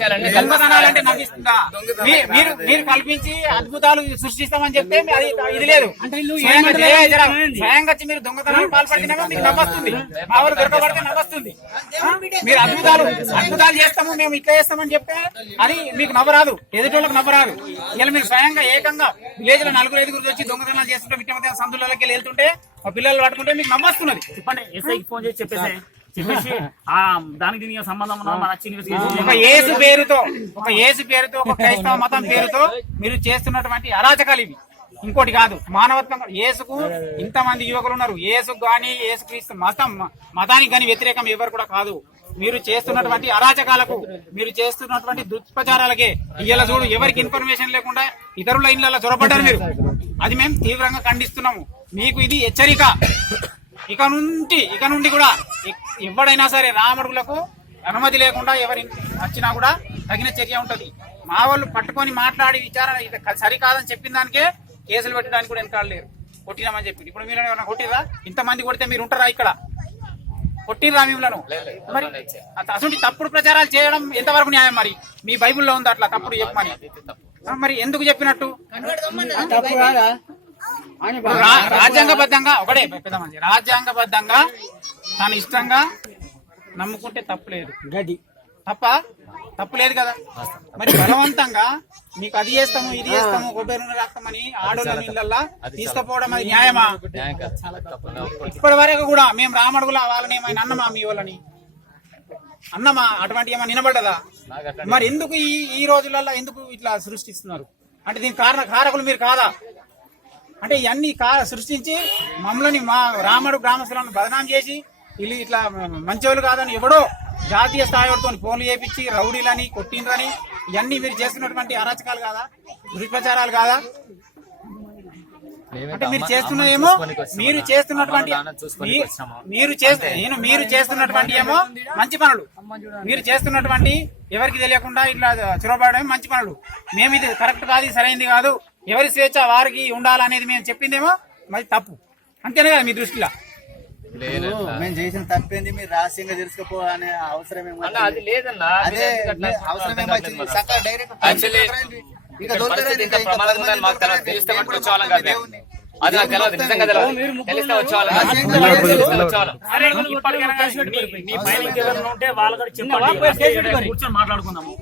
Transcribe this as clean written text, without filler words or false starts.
దొంగతనాలంటే నవ్విస్తుందా? మీరు కల్పించి అద్భుతాలు సృష్టిస్తామని చెప్తే ఇది లేదు. స్వయంగా వచ్చి మీరు దొంగతనాలు పాల్పడినా మీకు నవ్వొస్తుంది, మా వాళ్ళు దొరకబడితే నవ్వొస్తుంది. మీరు అద్భుతాలు చేస్తాము మేము ఇట్లా చేస్తామని చెప్తే అది మీకు నవ్వరాదు, ఎదుటోళ్ళకి నవ్వరాదు. ఇలా మీరు స్వయంగా ఏకంగా విలేజ్ లో 4-5 వచ్చి దొంగతనాలు చేస్తుంటే మిట్ట సందులకి వెళ్తుంటే మా పిల్లలు పట్టుకుంటే మీకు నవ్వొస్తున్నది. చెప్పండి, ఎస్ఐకి ఫోన్ చేసి చెప్పేసి దానికి దీనికి సంబంధం ఒక యేసు పేరుతో ఒక క్రైస్తవ మతం పేరుతో మీరు చేస్తున్నటువంటి అరాచకాలు ఇవి, ఇంకోటి కాదు. మానవత్వం యేసుకు ఇంతమంది యువకులు ఉన్నారు, యేసుకు గాని యేసుక్రీస్తు మతానికి గాని వ్యతిరేకం ఎవరు కూడా కాదు. మీరు చేస్తున్నటువంటి అరాచకాలకు, మీరు చేస్తున్నటువంటి దుష్ప్రచారాలకే ఇయ్యాల చూడు ఎవరికి ఇన్ఫర్మేషన్ లేకుండా ఇతరుల ఇళ్లలో చొరబడ్డారు మీరు. అది మేము తీవ్రంగా ఖండిస్తున్నాము. మీకు ఇది హెచ్చరిక. ఇక నుండి కూడా ఎవడైనా సరే రామడుగులకు అనుమతి లేకుండా ఎవరి వచ్చినా కూడా తగిన చర్య ఉంటది. మా వాళ్ళు పట్టుకొని మాట్లాడి విచారణ సరికాదని చెప్పిన దానికే కేసులు పెట్టడానికి కూడా వెనకాడలేరు. కొట్టినామని చెప్పి ఇప్పుడు మీరు ఏమైనా కొట్టిరా? ఇంతమంది కొడితే మీరు ఉంటారా? ఇక్కడ కొట్టిర్రా మిమ్మలను? మరి అసలు తప్పుడు ప్రచారాలు చేయడం ఎంతవరకు న్యాయం? మరి మీ బైబుల్లో ఉంది అట్లా తప్పుడు చెప్పమని, మరి ఎందుకు చెప్పినట్టు? రాజ్యాంగబద్ధంగా ఒకటే పెద్ద మంది రాజ్యాంగబద్ధంగా తన ఇష్టంగా నమ్ముకుంటే తప్పులేదు. తప్పు లేదు కదా. మరి బలవంతంగా మీకు అది చేస్తాము ఇది చేస్తాము కొబ్బరి నూనె రాస్తామని ఆడోళ్ళ ఇళ్ళల్లా తీసుకుపోవడం అది న్యాయమా? ఇప్పటి వరకు కూడా మేము రామడుగుల వాళ్ళని ఏమైనా అన్నమా? మీ వాళ్ళని అన్నమా? అటువంటి ఏమైనా నిలబడ్డదా? మరి ఎందుకు ఈ రోజులలో ఎందుకు ఇట్లా సృష్టిస్తున్నారు? అంటే దీనికి కారకులు మీరు కాదా? అంటే ఇవన్నీ సృష్టించి మమ్మల్ని మా రామడు గ్రామస్తులను బదనాం చేసి వీళ్ళు ఇట్లా మంచివాళ్ళు కాదని ఎవడో జాతీయ స్థాయి వాడితో ఫోన్లు చేపించి రౌడీలని కొట్టిండ్రని ఇవన్నీ మీరు చేస్తున్నటువంటి అరాచకాలు కాదా? దుష్ప్రచారాలు కాదా? అంటే మీరు చేస్తున్నదేమో మీరు చేస్తున్నటువంటి ఏమో మంచి పనులు, మీరు చేస్తున్నటువంటి ఎవరికి తెలియకుండా ఇట్లా చొరబడమే మంచి పనులు. మేము ఇది కరెక్ట్ కాదు, సరైనది కాదు, ఎవరి స్వేచ్ఛ వారికి ఉండాలనేది మేము చెప్పిందేమో మరి తప్పు. అంతేనే కదా మీ దృష్టిలో? మేము చేసిన తప్పేంది మీరు రహస్యంగా తెలుసుకోవాలనే అవసరం ఏమో అది నాకు తెలియదు, నిజంగా తెలిస్తే ఉంటే వాళ్ళ చెప్పండి, కూర్చొని మాట్లాడుకుందాము.